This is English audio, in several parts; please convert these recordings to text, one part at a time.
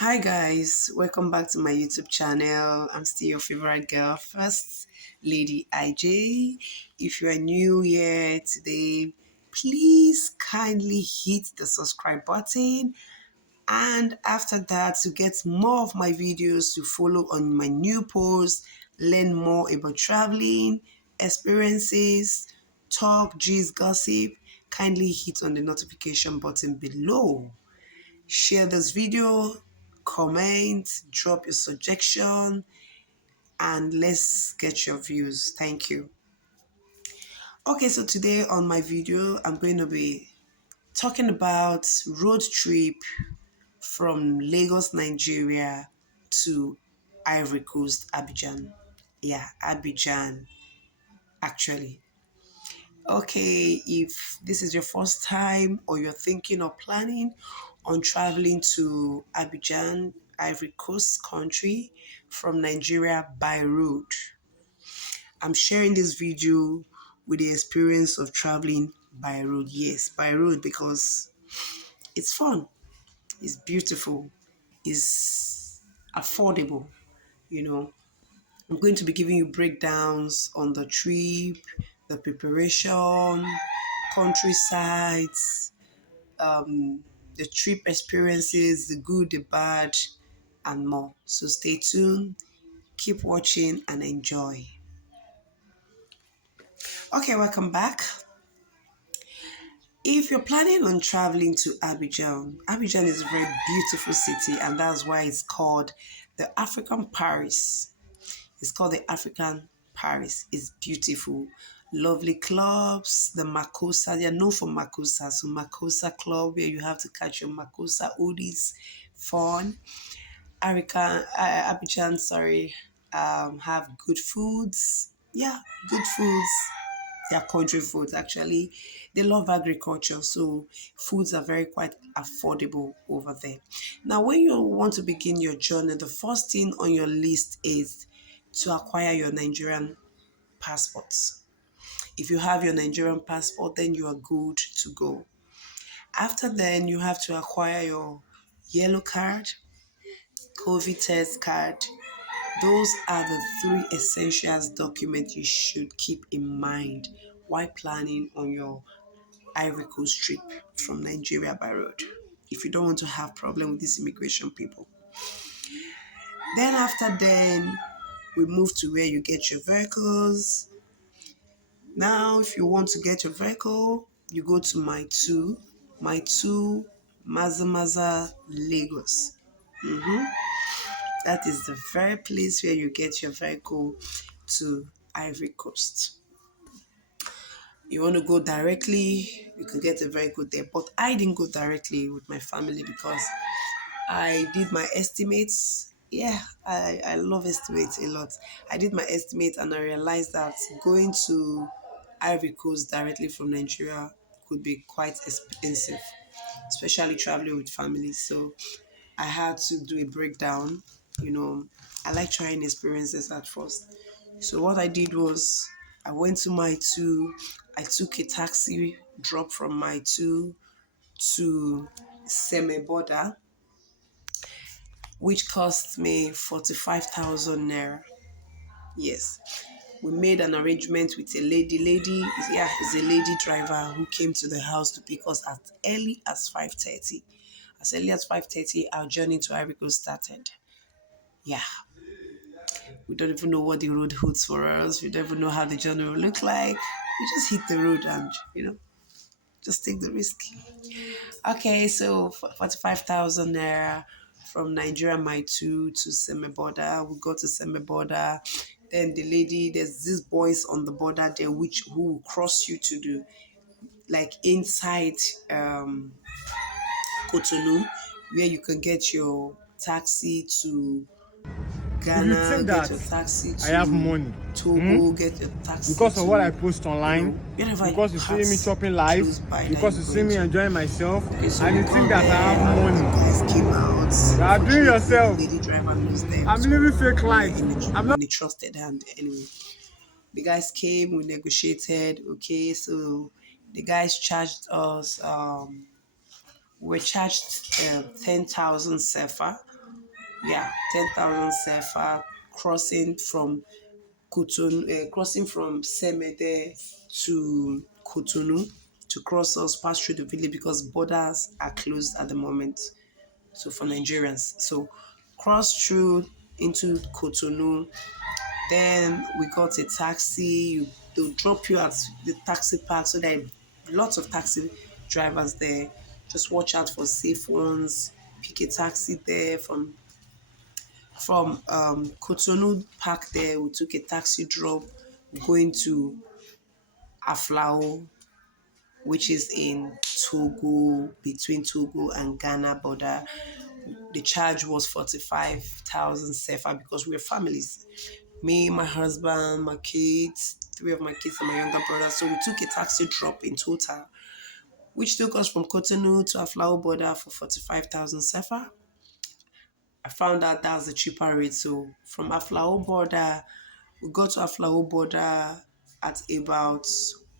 Hi guys, welcome back to my YouTube channel. I'm still your favorite girl, First Lady IJ. If you are new here today, please kindly hit the subscribe button. And after that, to get more of my videos to follow on my new posts, learn more about traveling, experiences, talk, gist, gossip, kindly hit on the notification button below. Share this video, comment, drop your suggestion, and let's get your views. Thank you. Okay, so today on my video, I'm going to be talking about road trip from Lagos, Nigeria to Ivory Coast, Abidjan. Yeah, Abidjan, actually. Okay, if this is your first time or you're thinking or planning on traveling to Abidjan, Ivory Coast country from Nigeria by road, I'm sharing this video with the experience of traveling by road. Yes, by road because it's fun, it's beautiful, it's affordable, you know. I'm going to be giving you breakdowns on the trip, the preparation, countrysides, the trip experiences, the good, the bad, and more. So stay tuned, keep watching, and enjoy. Okay, welcome back. If you're planning on traveling to Abidjan, Abidjan is a very beautiful city, and that's why it's called the African Paris. It's called the African Paris. It's beautiful. Lovely clubs, the Makosa. They are known for Makosa. So Makosa Club where you have to catch your Makosa oldies. Fun. Abidjan, sorry, have good foods. Yeah, good foods. Their country foods actually. They love agriculture, so foods are very quite affordable over there. Now, when you want to begin your journey, the first thing on your list is to acquire your Nigerian passports. If you have your Nigerian passport, then you are good to go. After then, you have to acquire your yellow card, COVID test card. Those are the three essentials documents you should keep in mind while planning on your Ivory Coast trip from Nigeria by road. If you don't want to have problem with these immigration people. Then after then, we move to where you get your vehicles. Now, if you want to get your vehicle, you go to my two Maza Maza, Lagos. That is the very place where you get your vehicle to Ivory Coast. You want to go directly, you can get a vehicle there. But I didn't go directly with my family because I did my estimates. Yeah, I love estimates a lot. I did my estimates and I realized that going to Ivory Coast directly from Nigeria could be quite expensive, especially traveling with families. So I had to do a breakdown. You know, I like trying experiences at first. So what I did was I went to my two, I took a taxi drop from my two to Seme border, which cost me 45,000 naira. Yes. We made an arrangement with a lady. Yeah, is a lady driver who came to the house to pick us as early as 5:30. As early as 5:30, our journey to Ivory Coast started. Yeah, we don't even know what the road holds for us. We don't even know how the journey will look like. We just hit the road and, just take the risk. Okay, so 45,000 naira from Nigeria, my two to Seme border. We got to Seme border. Then the lady, there's these boys on the border there, which who will cross you to do like inside Cotonou, where you can get your taxi to If you Ghana, think get that your taxi I have to money Togo, get your taxi because of what I to, post online, wherever because you see me parts chopping life, close by that because you're you see going me to. enjoying myself, Okay, so and we you think got that there I have and the money, guys came out. you are doing Fortunately, the yourself. lady driver knows them, I'm so living fake we were life. I'm not in a trusted hand anyway. The guys came, we negotiated. Okay, so the guys charged us. We were charged 10,000 sefa Yeah, 10,000 sefa crossing from Semede to Cotonou to cross us, pass through the village because borders are closed at the moment. So for Nigerians, so cross through into Cotonou. Then we got a taxi. They'll drop you at the taxi park. So there are lots of taxi drivers there. Just watch out for safe ones. Pick a taxi there from Cotonou Park. There we took a taxi drop going to Aflao, which is in Togo, between Togo and Ghana border. The charge was 45,000 sefa because we're families. Me, my husband, my kids, three of my kids, and my younger brother. So we took a taxi drop in total, which took us from Cotonou to Aflao border for 45,000 sefa. I found out that's the cheaper rate. So from Aflao border, we got to Aflao border at about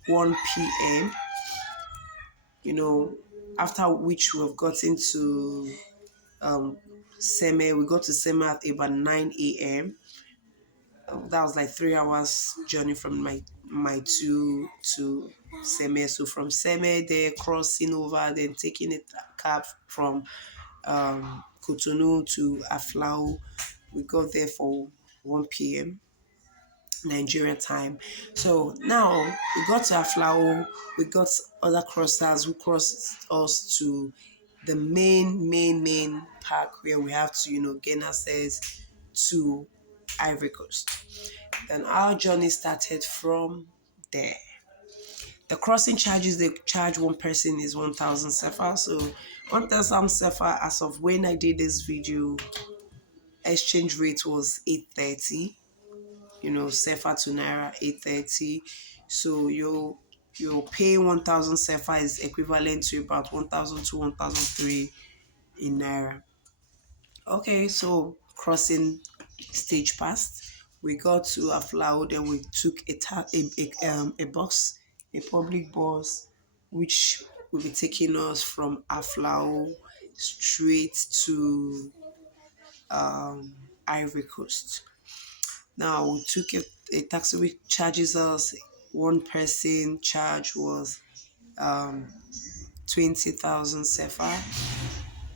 1 p.m. After which we've gotten to um, Seme. We got to Seme at about 9 a.m. That was like 3 hours journey from my two to Seme. So from Seme, there crossing over, then taking a cab from Cotonou to Aflao. We got there for 1 p.m. Nigerian time. So now we got to Aflao, we got other crossers who crossed us to the main park where we have to, gain access to Ivory Coast. Then our journey started from there. The crossing charges they charge one person is 1,000 sefa. So 1,000 sefa as of when I did this video, exchange rate was 830. Sefa to naira 830. So your pay 1,000 sefa is equivalent to about 1,000 to 1,003 in naira. Okay, so crossing stage passed. We got to Aflao, then we took a bus, a public bus, which will be taking us from Aflao straight to Ivory Coast. Now we took a taxi which charges us, one person charge was 20,000 sefa.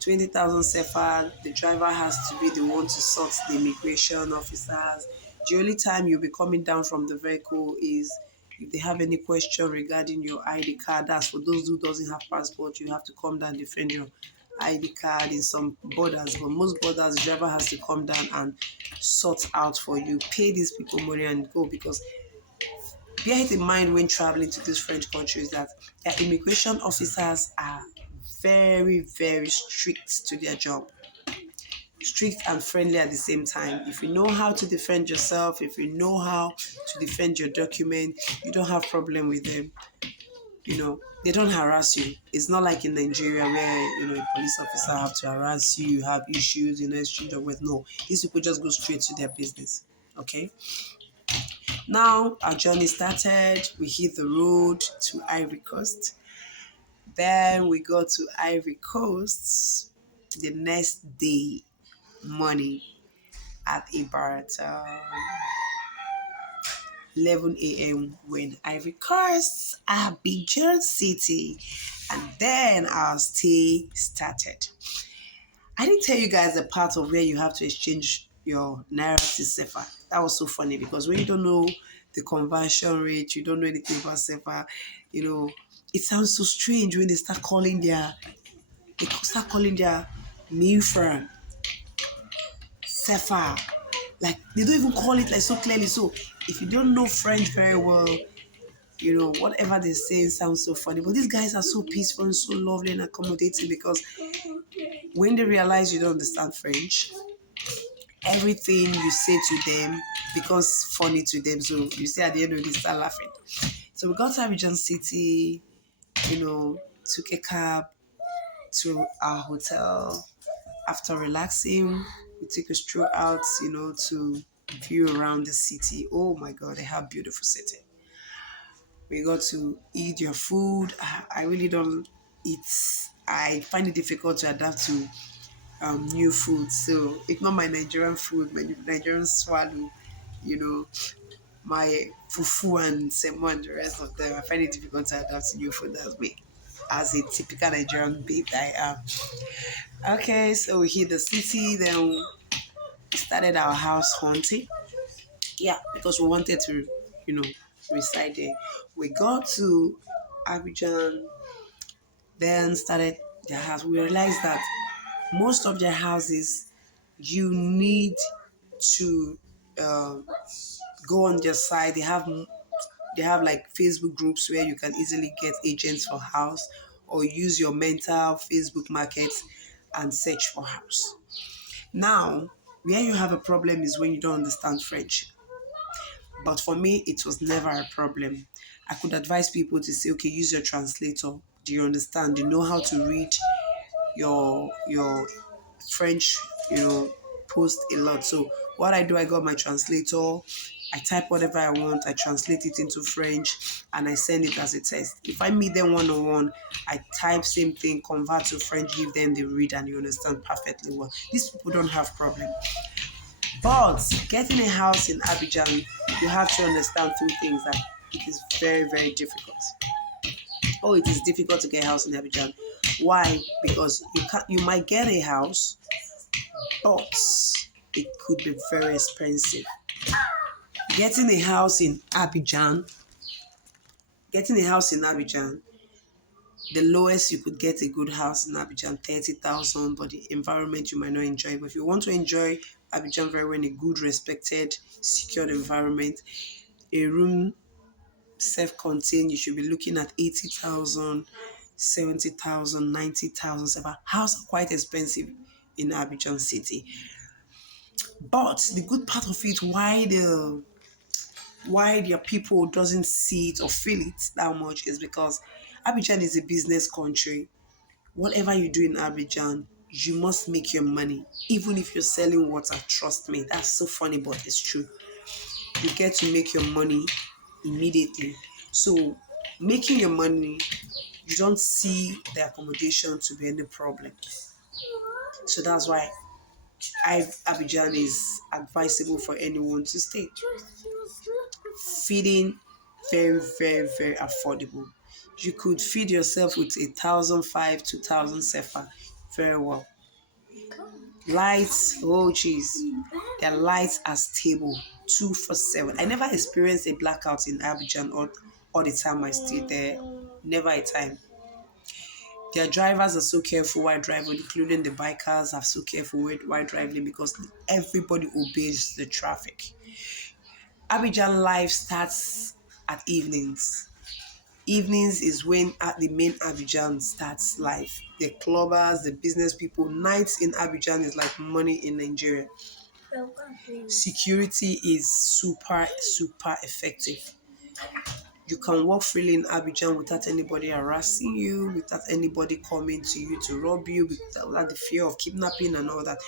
20,000 sefa, the driver has to be the one to sort the immigration officers. The only time you'll be coming down from the vehicle is if they have any question regarding your ID card. That's for those who doesn't have passport, you have to come down and defend your ID card in some borders. But most borders, the driver has to come down and sort out for you. Pay these people money and go, because bear it in mind when traveling to these French countries that their immigration officers are very, very strict to their job. Strict and friendly at the same time. If you know how to defend yourself, if you know how to defend your document, you don't have problem with them. They don't harass you. It's not like in Nigeria where, a police officer have to harass you, you have issues, exchange of words. No, these people just go straight to their business. Okay. Now our journey started. We hit the road to Ivory Coast. Then we go to Ivory Coast the next day morning at about 11 a.m. when Ivory Coast, Abidjan City, and then our stay started. I didn't tell you guys the part of where you have to exchange your naira to sefa. That was so funny because when you don't know the conversion rate, you don't know anything about sefa, it sounds so strange when they start calling their new firm sefa. Like they don't even call it like so clearly. So if you don't know French very well, whatever they say sounds so funny. But these guys are so peaceful and so lovely and accommodating because when they realize you don't understand French, everything you say to them becomes funny to them. So you say at the end of it, they start laughing. So we got to Abidjan City, took a cab to our hotel. After relaxing, we took a stroll out, to view around the city. Oh my God, they have beautiful city. We got to eat your food. I really don't eat. I find it difficult to adapt to new food. So if not my Nigerian food, my Nigerian swallow, you know, my fufu and semo and the rest of them, I find it difficult to adapt to new food as me. As a typical Nigerian babe I am. Okay, so we hit the city, then we started our house hunting. Yeah, because we wanted to, you know, reside there. We got to Abidjan, then started their house. We realized that most of their houses, you need to go on their side. They have like Facebook groups where you can easily get agents for house, or use your mental Facebook market and search for house. Now, where you have a problem is when you don't understand French. But for me, it was never a problem. I could advise people to say, okay, use your translator. Do you understand? You know how to read your French, post a lot. So what I do, I got my translator. I type whatever I want. I translate it into French, and I send it as a test. If I meet them one on one, I type same thing, convert to French, give them the read, and you understand perfectly well. These people don't have problem. But getting a house in Abidjan, you have to understand two things, that it is very, very difficult. Oh, it is difficult to get a house in Abidjan. Why? Because you might get a house, but it could be very expensive. Getting a house in Abidjan, getting a house in Abidjan, the lowest you could get a good house in Abidjan, 30,000, but the environment you might not enjoy. But if you want to enjoy Abidjan very well in a good, respected, secured environment, a room self-contained, you should be looking at 80,000, 70,000, 90,000. 70,000. Houses are quite expensive in Abidjan city. But the good part of it, why their people doesn't see it or feel it that much, is because Abidjan is a business country. Whatever you do in Abidjan, you must make your money. Even if you're selling water, trust me, that's so funny, but it's true. You get to make your money immediately. So making your money, you don't see the accommodation to be any problem. So that's why Abidjan is advisable for anyone to stay. Feeding, very, very, very affordable. You could feed yourself with 1,005, 2,000 sefa very well. Lights, oh jeez, their lights are stable 247. I never experienced a blackout in Abidjan all the time I stayed there. Never a time. Their drivers are so careful while driving, including the bikers are so careful while driving, because everybody obeys the traffic. Abidjan life starts at evenings. Evenings is when at the main Abidjan starts life. The clubbers, the business people, nights in Abidjan is like money in Nigeria. Security is super, super effective. You can walk freely in Abidjan without anybody harassing you, without anybody coming to you to rob you, without the fear of kidnapping and all that.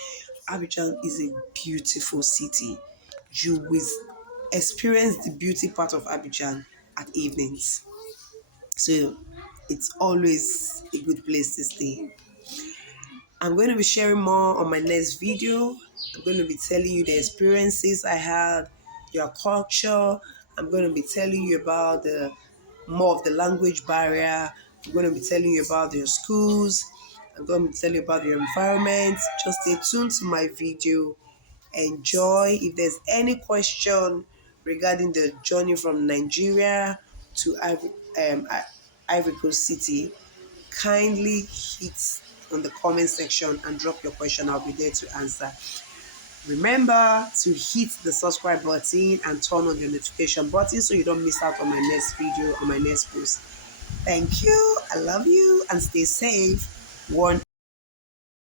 Abidjan is a beautiful city. You will experience the beauty part of Abidjan at evenings. So it's always a good place to stay. I'm going to be sharing more on my next video. I'm going to be telling you the experiences I had, your culture. I'm going to be telling you about the more of the language barrier. I'm going to be telling you about your schools. I'm going to be telling you about your environment. Just stay tuned to my video. Enjoy. If there's any question regarding the journey from Nigeria to Ivory Coast City, kindly hit on the comment section and drop your question. I'll be there to answer. Remember to hit the subscribe button and turn on the notification button so you don't miss out on my next video or my next post. Thank you. I love you and stay safe. One